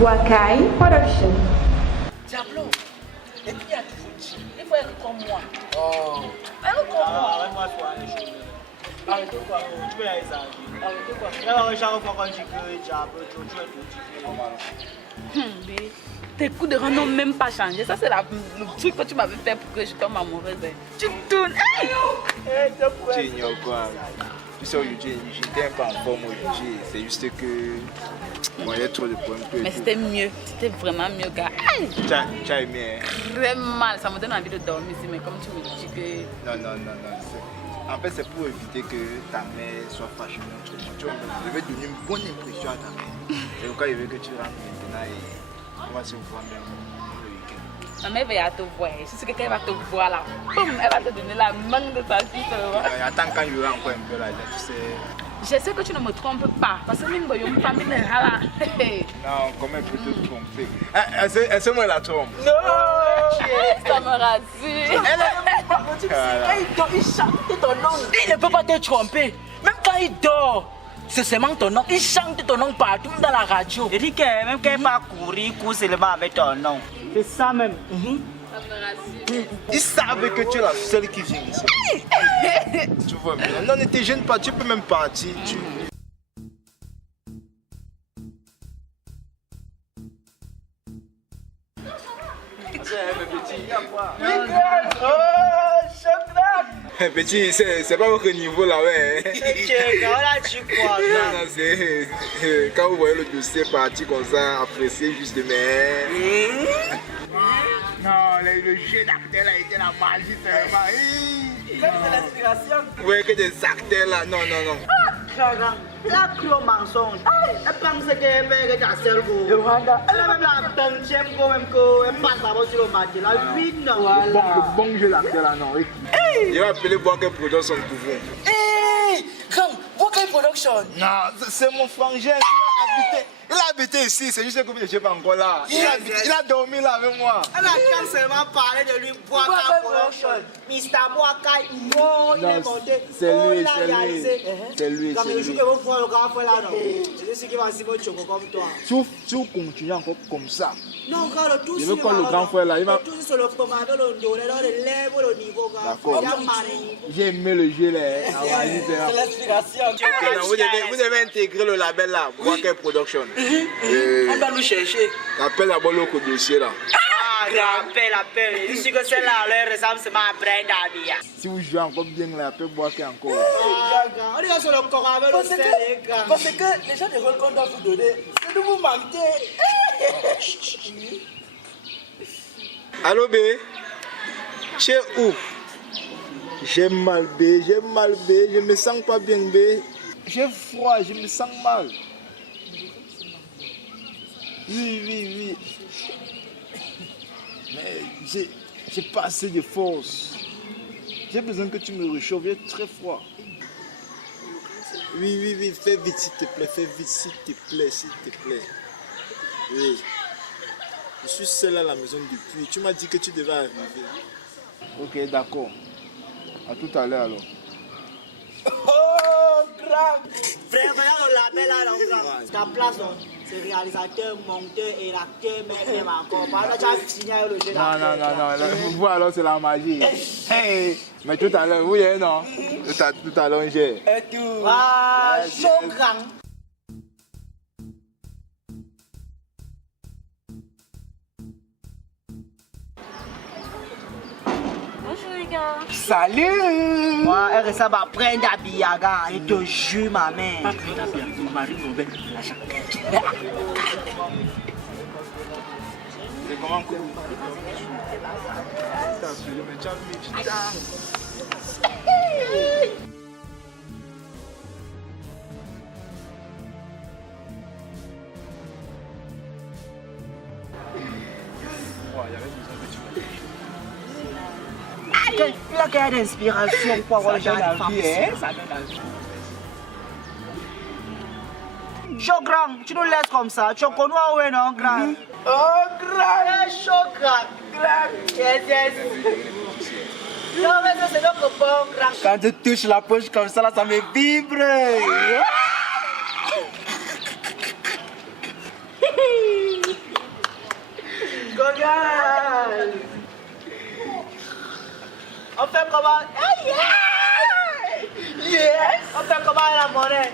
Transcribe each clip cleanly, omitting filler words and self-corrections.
Wakai Production. Diablo, et puis il y a toujours dit, il faut être comme moi. Oh. Elle est comme moi. Arrête-moi de faire les choses. Arrête quoi, tu peux y aller ça. Arrête quoi. Là, chaque fois qu'on dit que Diablo, tu es tout Mais tes coups de rein n'ont même pas changé. Ça, c'est le truc que tu m'avais fait pour que je tombe amoureuse. Tu tournes. Hey! Tu ignores quoi? Tu sais, aujourd'hui, je n'étais pas en forme aujourd'hui. C'est juste que. Bon, il y a trop de problèmes. Mais c'était mieux. C'était vraiment mieux, gars. Hey! Tu as aimé, hein? Très mal. Ça me donne envie de dormir ici. Mais comme tu me dis que. Non. En fait, c'est pour éviter que ta mère soit fâchée contre moi. Tu vois, je vais donner une bonne impression à ta mère. C'est pourquoi je veux que tu rentres maintenant et on va se voir même le week-end. Ma mère va te voir. Je sais que quand elle va te voir là, boum, elle va te donner la main de sa fille. Attends quand il y aura encore un peu là, tu sais. Je sais que tu ne me trompes pas. Parce que même si je ne pas là. Non, comment peut te tromper? Est-ce que moi la trompe? Non! Ça me rassure. Il chante ton nom. Il ne peut pas te tromper. Même quand il dort, c'est seulement ton nom. Il chante ton nom partout dans la radio. Il dit que même quand il va courir, il court seulement avec ton nom. C'est ça même. Ça me rassure. Ils savent que tu es la seule qui vient ici. Tu vois bien. Non, ne te gêne pas, tu peux même partir. Petit, c'est pas votre niveau là, ouais. Tu crois Non, c'est quand vous voyez le dossier parti comme ça, appréciez juste mais. Non, le jeu d'acteur là était la magie seulement. C'est l'inspiration. Ouais, que des acteurs là, non. La clos mensonge. Elle pense qu'elle fait que ta cerveau. Elle a même la tantième quand même qu'elle passe avant sur le match. La 8 non. Le bon jeu d'acteur là, non. Il va appeler Boakai Production pour vous. Hey, come, Boakai Production. Non, c'est mon frangin. Il a habité ici, c'est juste que je ne suis pas encore là. Il a dormi là avec moi. Elle a quand seulement parlé de lui, Boakai Production. Mr. Boakai, non, il est monté. C'est lui. Comme le jour que vous voyez le grand frère là, non. C'est celui qui va s'y mettre comme toi. Si vous continuez encore comme ça, non, quand le tout je veux quand le grand frère là, il va. Tout sur le commandant, le dos, le lève le niveau. D'accord. J'ai aimé le jeu là. C'est l'inspiration. Vous devez intégrer le label là, Boakai Production. On va nous chercher. Appelle d'abord le dossier là. Appelle. Je suis que celle-là, elle ressemble seulement à Brenda Abia. Si vous jouez encore bien là, appelle Boakai encore. On est sur le corps avec le sel, les gars. Parce que les gens de rôle qu'on doit vous donner, c'est de vous mentir. Allô B, tu es où? J'ai mal B, je me sens pas bien B. J'ai froid, je me sens mal. Oui. Mais j'ai pas assez de force. J'ai besoin que tu me réchauffes, j'ai très froid. Oui, fais vite s'il te plaît. Oui. Je suis seul à la maison depuis. Tu m'as dit que tu devais arriver. Ok, d'accord. À tout à l'heure alors. Oh, grand! Frère, regarde le label là, grand. Ta place, c'est réalisateur, monteur et l'acteur, même encore. Par là, tu as signé le jeu d'acteur. Non. Vous alors, c'est la magie. Hey! Mais tout à l'heure, oui, non? Tout à l'heure, j'ai. Et tout. Ah, chaud grand. Bonjour les gars. Salut! Moi, elle ressemble à Brenda Biaga. Je te jure, ma mère. Pas Brenda Biaga, mon mari Nobel. C'est comment quoi? Il a gagné d'inspiration pour avoir les gens de vie. Chaud grand, tu nous laisses comme ça. Tu connais où est non grand? Oh grand! Chaud grand! Yes. Non mais ça c'est notre bon grand. Quand je touche la poche comme ça là, ça me vibre. Regarde. On fait comment? Yes. On fait comment la monnaie?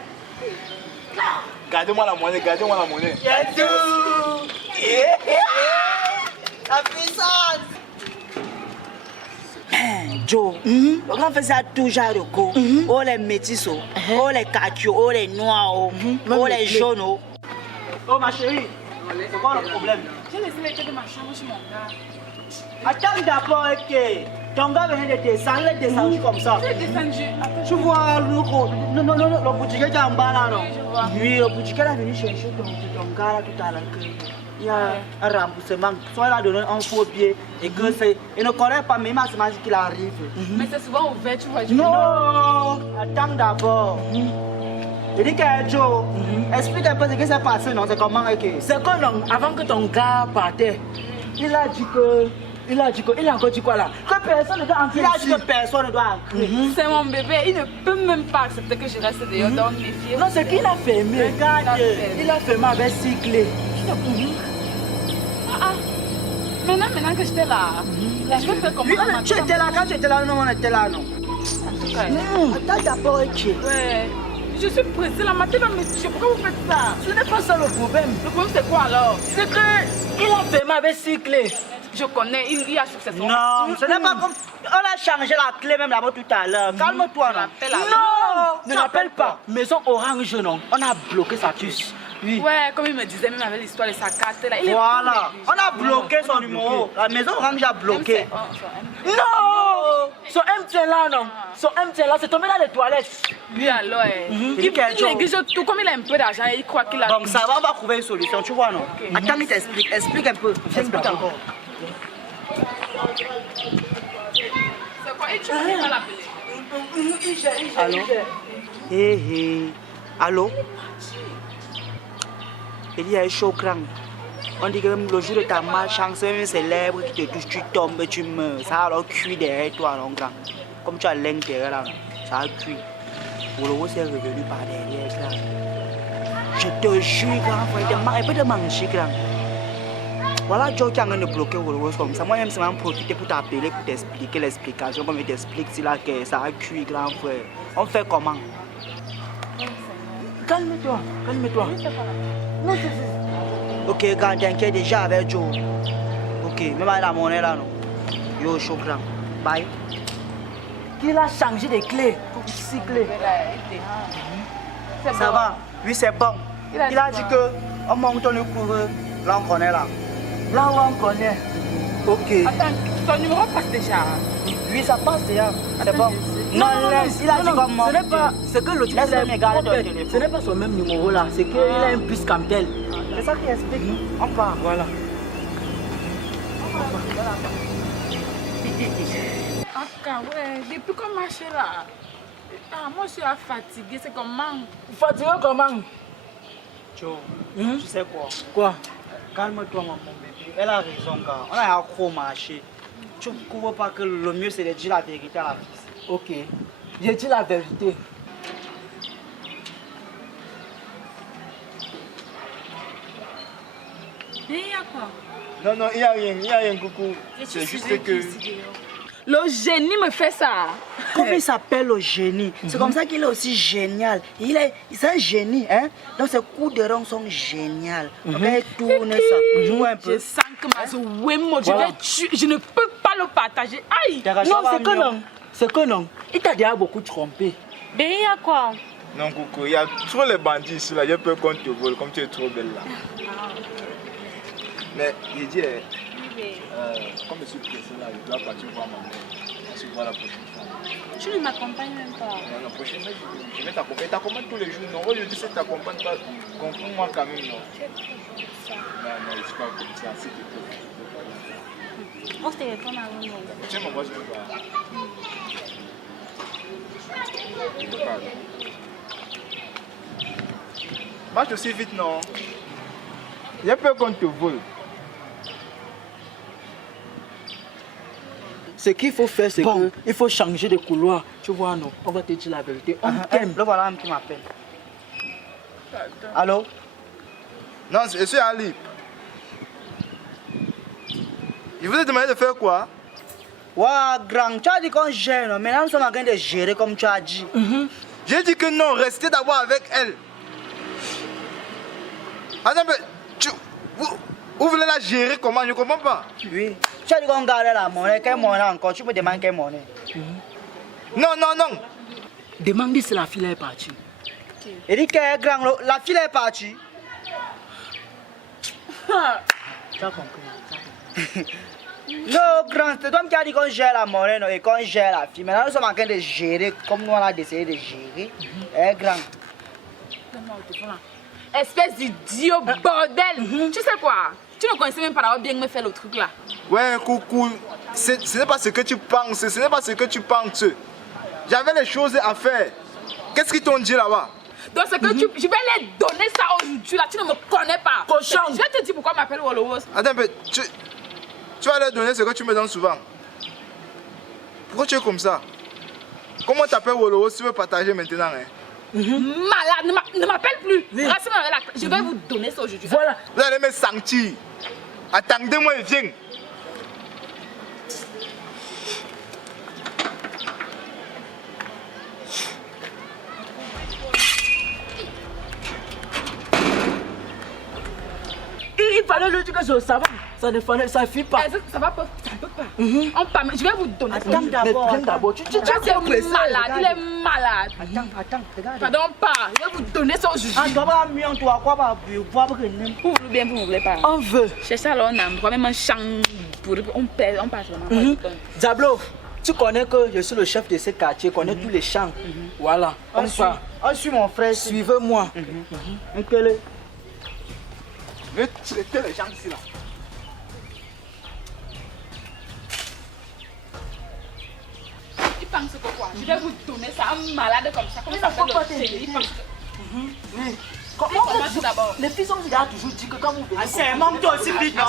Gardez-moi la monnaie, gardez-moi la monnaie. Yadou. Yeah. La puissance. Joe, on fait ça toujours à Roko. Oh les métissos, oh les caquios, oh les noirs, oh les jaunes. Oh ma chérie, c'est quoi le problème? J'ai laissé les clés de ma chambre chez mon gars. Attends d'abord que ton gars vient de descendre, il est descendu comme ça. J'ai descendu. Attends, Tu vois le boutique qui est en bas là, non? je vois. Oui, le boutique est venu chercher ton gars là tout à l'heure. Il y a un remboursement, soit il a donné un faux billet et que c'est. Il ne connaît pas, mais il m'a dit qu'il arrive. Mais c'est souvent ouvert, tu vois. Non, attends d'abord. Il dit que Joe, explique un peu ce qui s'est passé, non? C'est comment que. C'est que non, avant que ton gars partait, il a dit que. Il a encore dit quoi là? Que personne ne doit entrer. Il a dit que personne ne doit entrer. C'est mon bébé, il ne peut même pas accepter que je reste dehors, donc méfiez-vous. Non, c'est qu'il a fermé. Regarde. Il a fermé avec 6 clés. Maintenant que j'étais là, je vais faire comment? Oui, tu étais là, quand tu étais là, non, on était là, non? En tout cas, Attends d'abord, ok. ouais. Je suis pressée, la matinée va me tuer. Pourquoi vous faites ça? Ce n'est pas ça le problème. Le problème, c'est quoi alors? C'est qu'il a fermé avec 6 clés. Je connais, il a succès. Non, ce n'est pas comme. On a changé la clé même là-bas tout à l'heure. Calme-toi, non? Non, ne rappelle pas. Maison orange, non. On a bloqué sa puce. Oui. Ouais, comme il me disait, même avec l'histoire de sa carte là. Il est Voilà, fou, on a bloqué son numéro. La maison orange a bloqué. Non! Son MTN là, non. Son MTN là, c'est tombé dans les toilettes. Lui alors, il néglige tout. Comme il a un peu d'argent, il croit qu'il a. Donc ça va, on va trouver une solution, tu vois, non? Attends, il t'explique. Explique un peu. Explique encore. C'est quoi? Et tu peux pas l'appeler? Allô? Hé hé. Allô? Il y a un chaud crank. On dit que même le jour de ta malchance, même c'est l'herbe qui te touche, tu tombes, tu meurs. Ça a alors cuit derrière toi, non, grand. Comme tu as l'intérieur là, ça a cuit. Wolowo s'est revenu par derrière, grand. Je te jure, grand frère, il peut te manger, grand. Voilà, Joe qui est en train de bloquer Wolowo comme ça. Moi-même, c'est même profiter pour t'appeler, pour t'expliquer l'explication. Comme il t'explique, si là, que ça a cuit, grand frère. On fait comment? Calme-toi, calme-toi. Non, Ok, quand t'inquiète déjà avec Joe. Ok, même avec la monnaie là, non. Yo, chaud grand. Bye. qu'il a changé de clés. 6 clés. Ça va? Oui, c'est bon. Il a dit que on monte le couvre. Là, on connaît là. Là où on connaît. Ok. Attends, ton numéro passe déjà. Oui, ça passe déjà. C'est Attends, bon. je- Non, laisse. Il a dit qu'on monte. Ce n'est pas. C'est que l'autre Laisse me garder ton téléphone. ce n'est pas son même numéro là. C'est qu'il a un puce comme tel. C'est ça qui explique. On part. Voilà. Attends, ouais, depuis qu'on marche là. Ah, moi je suis fatiguée, c'est comment? Fatigué comment? Joe, Hum? tu sais quoi? Quoi? Calme-toi, mon bébé. Elle a raison, gars. On a trop marché. Tu ne couvres pas que le mieux, c'est de dire la vérité à la fille. Ok. J'ai dit la vérité. Mais il y a quoi? Non, non, il n'y a rien, coucou. C'est juste que... Le génie me fait ça. Comment il s'appelle le génie? C'est comme ça qu'il est aussi génial. C'est un génie, hein? Donc ses coups de rang sont géniaux. On va tourner ça. Tu vois un peu? Je sens que ma Wemo, je vais tuer. Je ne peux pas le partager. Aïe! Non, c'est que non. C'est que non. Il t'a déjà beaucoup trompé. Mais il y a quoi? Non, coucou, il y a trop les bandits ici, là. J'ai peur qu'on te vole, comme tu es trop belle, là. Mais, il dit, comme je suis pressé, là, je dois partir voir ma mère. On se voit la prochaine fois. Tu ne m'accompagnes même pas. Non, la prochaine fois, je vais t'accompagner. T'accompagnes tous les jours, non? Aujourd'hui, si tu t'accompagnes pas, comprends-moi quand même, non? Non, non, je suis pas comme ça, s'il te plaît. On se téléphone à nous. Tiens, moi, je peux pas. Je peux pas. Marche aussi vite, non? J'ai peur qu'on te vole. Ce qu'il faut faire, c'est qu'il faut changer de couloir. Tu vois, non? On va te dire la vérité. On t'aime. Le voilà qui m'appelle. Allô? Non, je suis Ali. Je vous ai demandé de faire quoi? Ouah, grand, tu as dit qu'on gère, non? Maintenant nous sommes en train de gérer comme tu as dit. J'ai dit que non, restez d'abord avec elle. Attends, mais vous voulez la gérer comment? Je ne comprends pas. Oui. Tu as dit qu'on garde la monnaie, quelle monnaie encore? Tu peux demander quelle monnaie? Non, non, non. Demande si la fille est partie. Il dit que grand, la fille est partie. Tu as compris? Non, grand, c'est toi qui as dit qu'on gère la monnaie non, et qu'on gère la fille. Maintenant, nous sommes en train de gérer comme nous on a essayé de gérer. Eh, grand. Espèce d'idiot bordel. Tu sais quoi? Tu ne connaissais même pas d'avoir bien me faire le truc là. Ouais, coucou. Ce n'est pas ce que tu penses. Ce n'est pas ce que tu penses. J'avais les choses à faire. Qu'est-ce qu'ils t'ont dit là-bas? Donc c'est que je vais les donner ça aujourd'hui là. Tu ne me connais pas. Cochon. Je vais te dire pourquoi je m'appelle Wolowos. Attends, mais tu vas leur donner ce que tu me donnes souvent. Pourquoi tu es comme ça? Comment t'appelles Wolo si tu veux partager maintenant hein? Malade, ne m'appelle plus. Reste-moi là. Je vais vous donner ça aujourd'hui. Voilà. Vous allez me sentir. Attendez-moi et viens. Il fallait le dire que ça va. Ça ne fallait, ça ne fit pas. Ça va pas, ça ne peut pas. On parle, je vais vous donner ça. Attends d'abord. Viens d'abord. Tu Tu es malade, il est malade. Attends, regarde. Pardon, pas. Je vais vous donner ça aujourd'hui. Ah, toi, pas mieux, toi, quoi, pas mieux, quoi, pas que Vous voulez bien, vous ne voulez pas. On veut. Cherchez alors un endroit, même un champ, on perd, on passe vraiment. Diablo, tu connais que je suis le chef de ce quartier, connais tous les champs. Voilà. On part. On suit mon frère. Suivez-moi. Je vais traiter les gens ici là. Tu penses que quoi? Je vais vous donner ça, un malade comme ça. Comment ça s'appelle le chéri? Comment tout d'abord? Les filles ont toujours dit que quand vous venez. C'est un manque toi aussi, vite, non?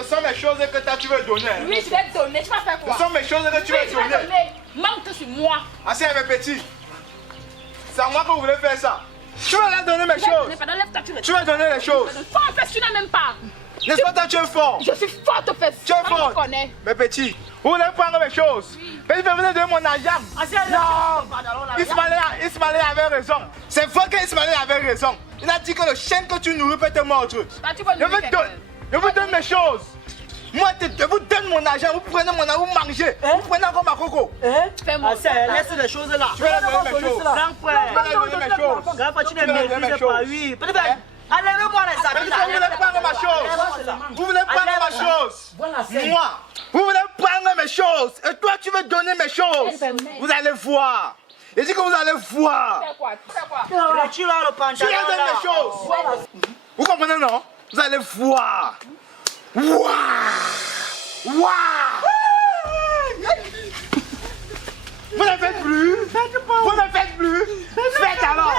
Ce sont mes choses que toi tu veux donner. Oui, je vais te donner. Tu vas faire quoi? Ce sont mes choses que tu Oui, veux je vais donner. donner. Manque sur moi. Assez mes petits. C'est à moi que vous voulez faire ça. Tu vas leur donner mes choses. Tu vas donner les choses. Fort fesse, tu n'as même pas. N'est-ce pas toi tu es fort? Je suis forte fesse. Tu es fort. Mes petits, vous voulez prendre mes choses. Mais vous venez donner mon argent. Non. Ismaël avait raison. C'est vrai que Ismaël avait raison. Il a dit que le chien que tu nourris peut te mordre. Je vous donne mes choses. Moi, je vous donne mon argent, vous prenez mon argent, vous mangez. Vous prenez encore ma coco. Fais-moi ça. Laisse les choses là. Tu vas donner mes choses. Grand frère. Tu vas donner mes choses. Grand frère, tu ne maîtrises pas, oui. Allez-moi les amis. Vous voulez prendre ma chose. Vous voulez prendre ma chose. Voilà, Moi, vous voulez prendre mes choses. Et toi, tu veux donner mes choses. Vous allez voir. Il dit que vous allez voir. Fais quoi? Retire le pantalon. Tu vas donner mes choses. Vous comprenez, non? Vous allez voir. Waouh! Waouh! Vous ne faites plus. Vous ne faites plus. Faites alors.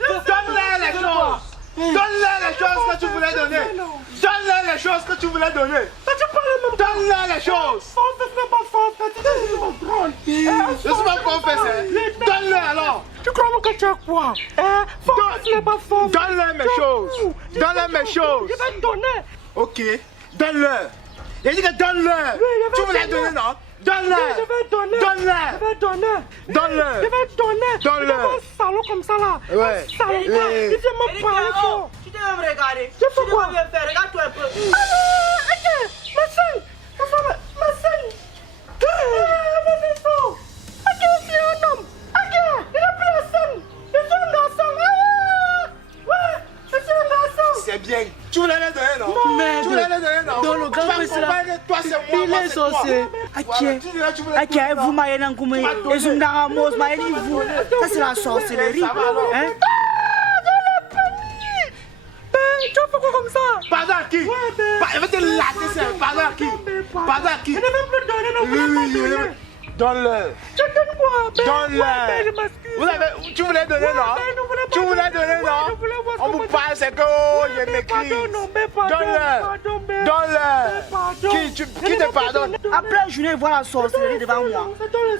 Donne-leur les choses. Donne-leur les choses que tu voulais donner. Donne-leur les choses que tu voulais donner. Donne-leur les choses. Je suis pas confessé. Donne-leur alors. Tu crois que tu as quoi? Donne-leur mes choses. Donne-leur mes choses. Je vais te donner. Ok. Donne-leur. Il a dit que donne-leur. Tu voulais donner, non? Donne-leur. Je vais donner. Donne-leur. Je vais donner. Donne-leur. Je vais donner. Donne-leur. Un salaud comme ça là. Ouais. Un salaud. Il vient me parler fort. Tu dois me regarder. Tu fais quoi? Regarde-toi un peu. Ok, ma scène. Ma scène. Ma scène. Ok, c'est un homme. Ok, il a pris la scène. Je suis un garçon. Ouais, je suis un garçon. C'est bien. Tu voulais les donner, non? Mais tu voulais les donner, non? dans le grand frère, toi, c'est moi, il moi, est c'est toi. sorcier. Voilà, tu dirais, tu voulais Ok, vous m'avez n'engoumé. Et je n'arrose, vous. Ça, c'est la sorcellerie. Hein? Tu as fait quoi comme ça? Pardon à qui? Je vais te latter, c'est pardon à qui? Pardon à qui? Je ne vais plus donner, non, vous ne Oui, pas donner. donne-leur. Je donne quoi? Donne-leur. Je m'excuse. Tu voulais donner, non? Tu voulais donner, non? On vous parle, c'est que oh, je m'écris. Donne-leur. Donne-leur. Qui te pardonne? Après la journée, voir la sorcellerie devant moi.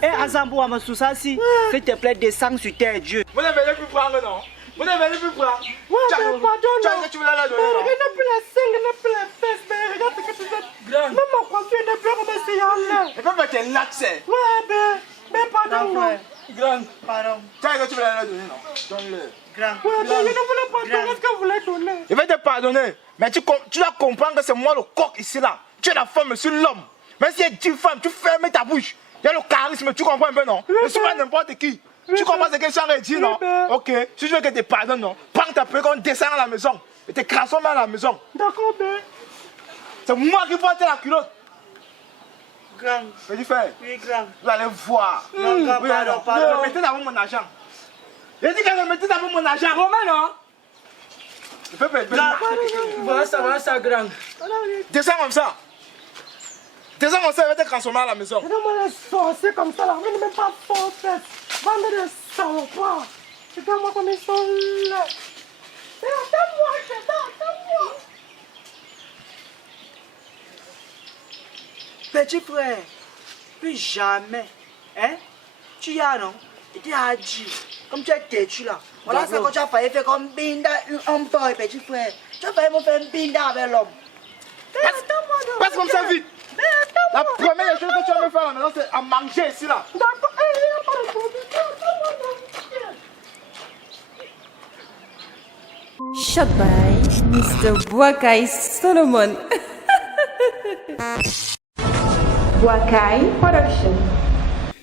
Et Azambo Amasusa, si, s'il te plaît, descends sur terre, Dieu. Vous ne venez plus prendre, non? Vous ne venez plus prendre. Ouais, mais pardon, Tu as dit que tu voulais la donner, non? regarde plus la scène, regarde plus la fesse, mais regarde ce que tu fais. Même ma croix j'ai l'accès. Ouais, mais pardon. Grand frère. Grand. Pardon. Tu as que tu veux leur donner, non? Donne-le. Grand. Ouais, mais je ne voulais pas donner ce que vous voulez donner. Je vais te pardonner. Mais tu dois comprendre que c'est moi le coq ici là. Tu es la femme, je suis l'homme. Même si tu es 10 femmes, tu fermes ta bouche. Il y a le charisme, tu comprends un peu, non? Je suis pas n'importe qui. Tu comprends ce que je suis dit, non? Ok. Si je veux que tu te pardonnes, non? Prends ta peu qu'on descend à la maison. Et te crassons à la maison. D'accord, mais. C'est moi qui porte la culotte. Grand. Petit frère, Oui, grand. vous allez voir. Non, grand, Oui, pardon, alors, pardon. mettez d'abord mon argent. J'ai dit que je mettais d'abord mon argent. Romain, non? Je peux payer. Voilà ça, grand. Descends comme ça. Descends comme ça, je vais te transformer à la maison. Regarde-moi les sorciers comme ça, là. On n'est même pas forfait. Vendez des salopards. Regarde-moi comme ils sont là. Attends-moi, attends-moi. Petit frère, plus jamais, hein? Tu y as, non? Et tu as dit, comme tu es têtu là. Voilà, c'est quand tu as failli faire comme binda, un boy, petit frère. Tu as failli me faire un binda avec l'homme. Passe comme ça vite. La première chose que tu vas me faire à la maison, c'est à manger ici là. D'accord, il n'y a pas de problème. Shot by Mr. Boakai Solomon. Boakai Production.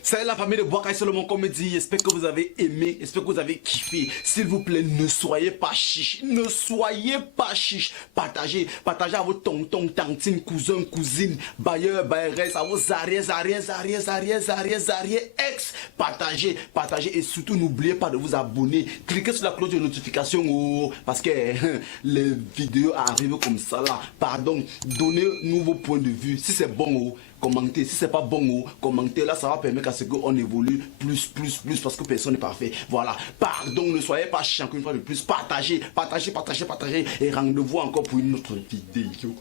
Salut la famille de Boakai Solomon Comédie, j'espère que vous avez aimé, j'espère que vous avez kiffé. S'il vous plaît, ne soyez pas chiche, ne soyez pas chiche. Partagez à vos tontons, tantines, cousins, cousines, bailleurs, bailleresses, à vos ex. Partagez et surtout n'oubliez pas de vous abonner. Cliquez sur la cloche de notification parce que les vidéos arrivent comme ça là. Pardon, donnez-nous vos points de vue. Si c'est bon, commentez. Si c'est pas bon, commentez. Là, ça va permettre à ce qu'on évolue plus parce que personne n'est parfait. Voilà. Pardon, ne soyez pas chiant une fois de plus. Partagez. Et rendez-vous encore pour une autre vidéo.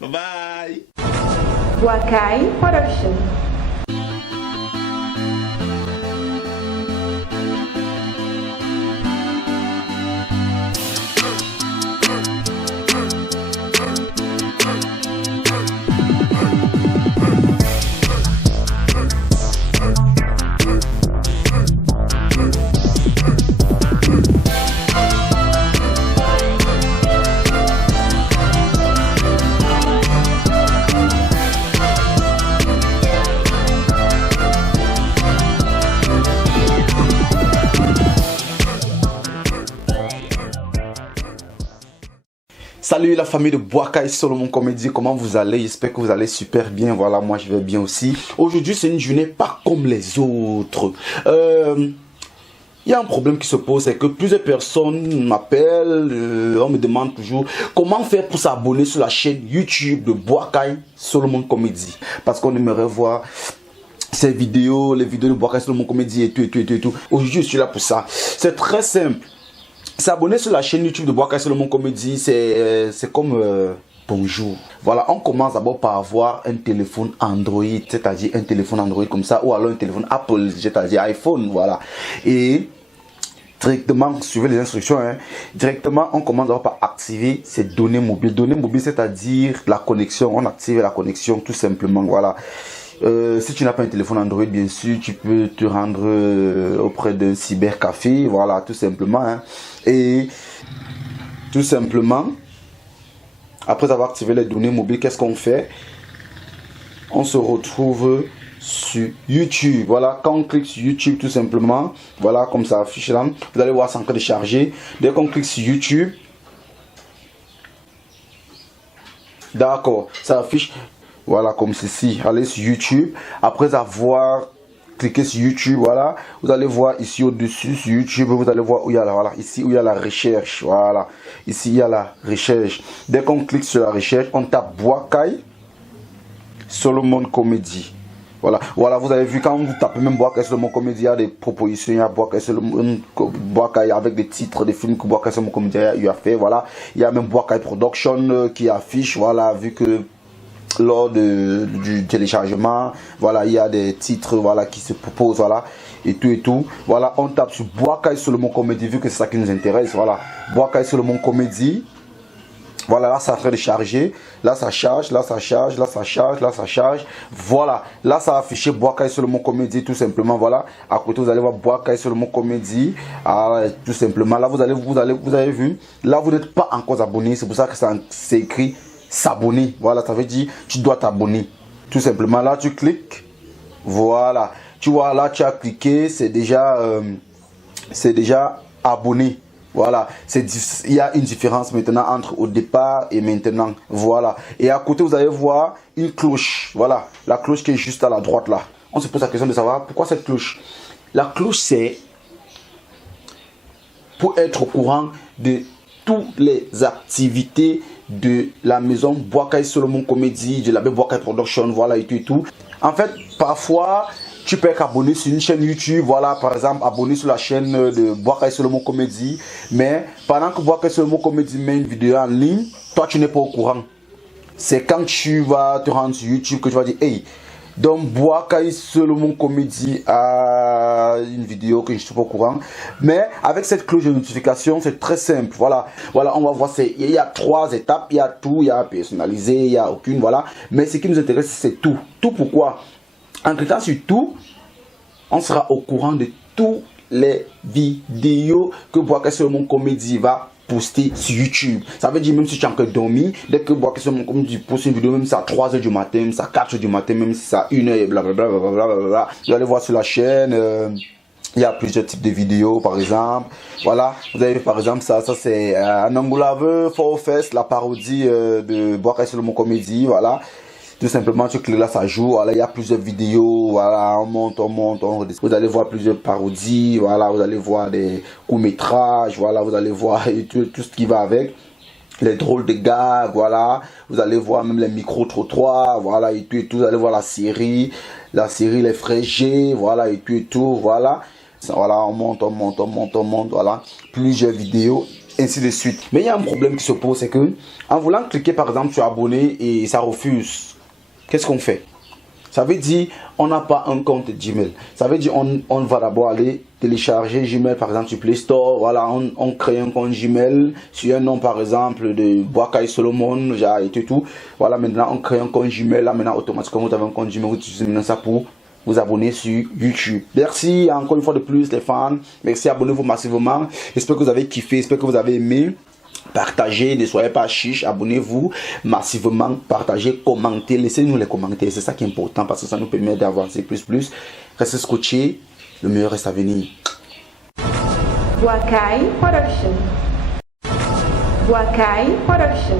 Bye bye. Boakai Production. Salut la famille de Boakai Solomon Comédie, comment vous allez? J'espère que vous allez super bien. Voilà, moi je vais bien aussi. Aujourd'hui c'est une journée pas comme les autres. Il y a un problème qui se pose, c'est que plusieurs personnes m'appellent, on me demande toujours comment faire pour s'abonner sur la chaîne YouTube de Boakai Solomon Comédie. Parce qu'on aimerait voir ces vidéos, les vidéos de Boakai Solomon Comédie et tout. Aujourd'hui je suis là pour ça. C'est très simple. S'abonner sur la chaîne YouTube de Boakai Solomon Comédie, c'est comme bonjour. Voilà, on commence d'abord par avoir un téléphone Android, c'est-à-dire un téléphone Android comme ça, ou alors un téléphone Apple, c'est-à-dire iPhone, voilà. Et directement, suivez les instructions, hein, directement on commence d'abord par activer ces données mobiles. Données mobiles, c'est-à-dire la connexion, on active la connexion tout simplement, voilà. Si tu n'as pas un téléphone Android, bien sûr, tu peux te rendre auprès d'un cybercafé, voilà, tout simplement. Hein. Et tout simplement, après avoir activé les données mobiles, qu'est-ce qu'on fait? On se retrouve sur YouTube. Voilà, quand on clique sur YouTube, tout simplement, voilà, comme ça affiche là, vous allez voir, c'est en train de charger. Dès qu'on clique sur YouTube, d'accord, ça affiche. Voilà, comme ceci. Allez sur YouTube. Après avoir cliqué sur YouTube, voilà, vous allez voir ici au-dessus sur YouTube, vous allez voir où il y a la, voilà, ici où il y a la recherche. Voilà, ici il y a la recherche. Dès qu'on clique sur la recherche, on tape Boakai Solomon Comédie. Voilà, voilà, vous avez vu quand vous tapez même Boakai Solomon Comédie, il y a des propositions, il y a Boakai Solomon Boakai avec des titres des films que Boakai Solomon Comédie a fait. Voilà, il y a même Boakai Production qui affiche. Voilà, vu que lors du téléchargement, voilà, il y a des titres, voilà, qui se proposent, voilà, et tout. Voilà, on tape sur Boakai Solomon Comédie, vu que c'est ça qui nous intéresse. Voilà, Boakai Solomon Comédie. Voilà, là, c'est en train de charger. Là, ça charge, là, ça charge, là, ça charge, là, ça charge. Voilà. Là, ça va afficher Boakai Solomon Comédie, tout simplement. Voilà. À côté, vous allez voir Boakai Solomon Comédie. Ah, tout simplement. Là, vous avez vu. Là, vous n'êtes pas encore abonné. C'est pour ça que c'est écrit s'abonner. Voilà, ça veut dire tu dois t'abonner. Tout simplement. Là, tu cliques. Voilà. Tu vois, là, tu as cliqué. C'est déjà abonné. Voilà, il y a une différence maintenant entre au départ et maintenant. Voilà. Et à côté, vous allez voir une cloche. Voilà, la cloche qui est juste à la droite là. On se pose la question de savoir pourquoi cette cloche. La cloche, c'est pour être au courant de toutes les activités de la maison Boakai Solomon Comédie, de la Boakai Production, voilà et tout. En fait, parfois, tu peux être abonné sur une chaîne YouTube, voilà, par exemple, abonné sur la chaîne de Boakai Solomon Comédie. Mais pendant que Boakai Solomon Comédie met une vidéo en ligne, toi, tu n'es pas au courant. C'est quand tu vas te rendre sur YouTube que tu vas dire, hey, donc Boakai Solomon Comédie a une vidéo que je ne suis pas au courant. Mais avec cette cloche de notification, c'est très simple. Voilà, voilà, on va voir, il y a 3 étapes, il y a tout, il y a personnalisé, il n'y a aucune, voilà. Mais ce qui nous intéresse, c'est tout. Tout pourquoi? En cliquant sur tout, on sera au courant de toutes les vidéos que Boakai Solomon Comédie va poster sur YouTube. Ça veut dire même si tu as encore dormi, dès que Boakai Solomon Comédie poste une vidéo, même si c'est à 3h du matin, même si c'est à 4h du matin, même si c'est à 1h et blablabla, vous allez voir sur la chaîne, il y a plusieurs types de vidéos par exemple. Voilà, vous avez par exemple ça c'est un Angolave for Fest, la parodie de Boakai Solomon Comédie, voilà. Tout simplement, tu cliques là, ça joue. Voilà, il y a plusieurs vidéos. Voilà, on monte, on redescend. Vous allez voir plusieurs parodies. Voilà, vous allez voir des courts-métrages. Voilà, vous allez voir tout ce qui va avec. Les drôles de gags. Voilà, vous allez voir même les micro-trottoirs. Voilà, et tout. Vous allez voir la série Les Frères G. Voilà, et tout. Voilà, voilà, on monte. Voilà, plusieurs vidéos. Ainsi de suite. Mais il y a un problème qui se pose, c'est que en voulant cliquer par exemple sur abonner et ça refuse. Qu'est-ce qu'on fait? Ça veut dire on n'a pas un compte Gmail. Ça veut dire on va d'abord aller télécharger Gmail par exemple sur Play Store. Voilà, on crée un compte Gmail sur un nom par exemple de Boakai Solomon, et tout. Voilà, maintenant on crée un compte Gmail. Là maintenant automatiquement vous avez un compte Gmail. Vous utilisez maintenant ça pour vous abonner sur YouTube. Merci encore une fois de plus les fans. Merci, abonnez-vous massivement. J'espère que vous avez kiffé, j'espère que vous avez aimé. Partagez, ne soyez pas chiche, abonnez-vous massivement, partagez, commentez, laissez-nous les commentaires, c'est ça qui est important parce que ça nous permet d'avancer plus. Restez scotchés, le meilleur reste à venir. Boakai Production. Boakai Production.